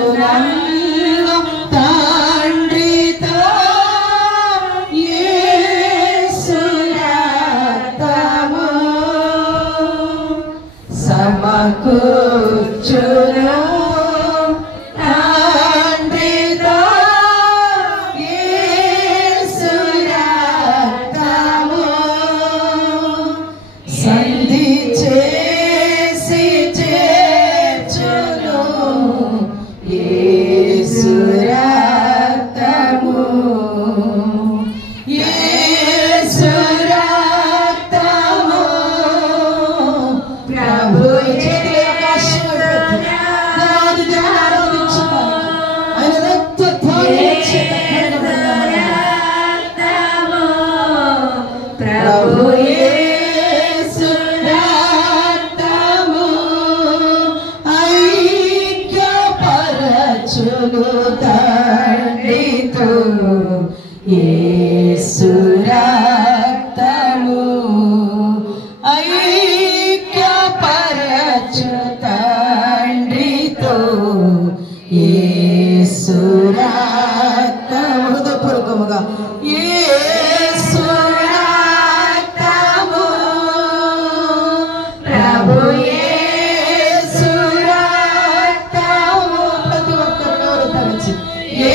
సమకూర్చునన్ను తండ్రితో యేసు రక్తము సమకూర్చును తండ్రితో యేసు రక్తము సంధి చేసి చేర్చును యేసు రక్తము యేసు రక్తము ప్రభు తండ్రితో యేసు రక్తము ఐక్యపరచు తండ్రితో యేసు రక్తము హృదయపూర్వకముగా యేసు రక్తము ప్రభు యేసు రక్తము ప్రతి ఒక్కరు నోరు తెరచి ఏ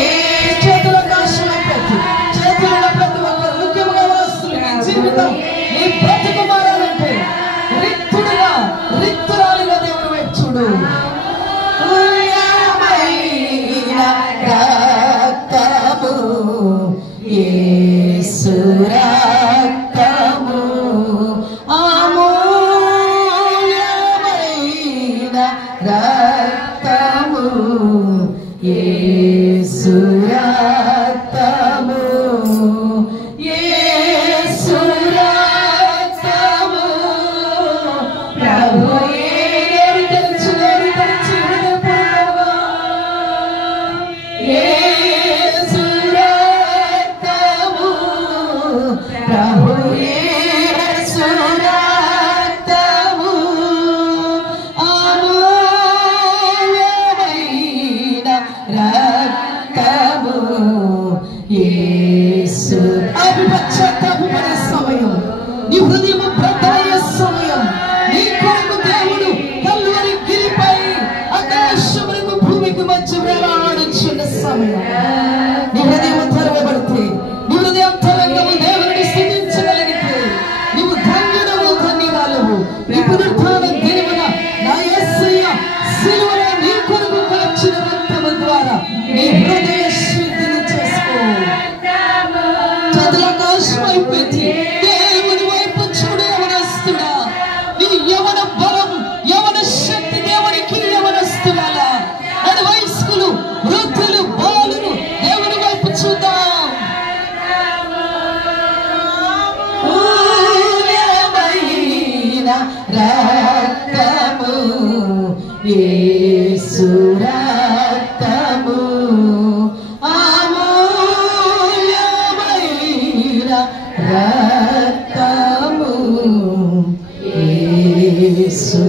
చేతుల కాశం ప్రతి చేతుల ప్రతి ఒక్కరు ముఖ్యంగా వస్తుంది నీ జీవితం నీ బ్రతుకు మారాలంటే రిక్తుడుగా రిక్తురాలుగా దేవుని వైపు చూడు రక్తము యేసు రక్తము అమూల్యమైన రక్తము యేసు రక్తము యేసు రక్తము ప్రభు యేసు రక్తము ప్రభు యేసు రక్తము అమూల్యమైన రక్తము యేసు పశ్చాత్తాపపడే సమయం నీ హృదయము బ్రద్దయ్యే సమయం నీ కొరకు దేవుడు కల్వరి గిరిపై ఆకాశమునకు భూమికి మధ్య వేలాడుచున్న సమయం నీ హృదయం తెరవబడితే నీ హృదయం తెరంగము దేవుడిని స్తుతించగలిగితే నీవు ధన్యుడవు ధన్యురాలవు నీ పునరుత్థాన దినమున నా యేసయ్య సిలువలో నీ కొరకు కాచిన రక్తము ద్వారా నీ హృదయ శుద్ధిని చేసుకో చదులాకాశమైపోయింది దేవుని వైపు చూడు యవనస్తుడా నీ యవన బలం యవన శక్తి దేవునికి యవనస్తులాలా అటు వయస్కులు వృద్ధులు బాలురు దేవుని వైపు చూద్దాం అమూల్యమైన రక్తము యేసు రక్తము అమూల్యమైన రక్తము యేసు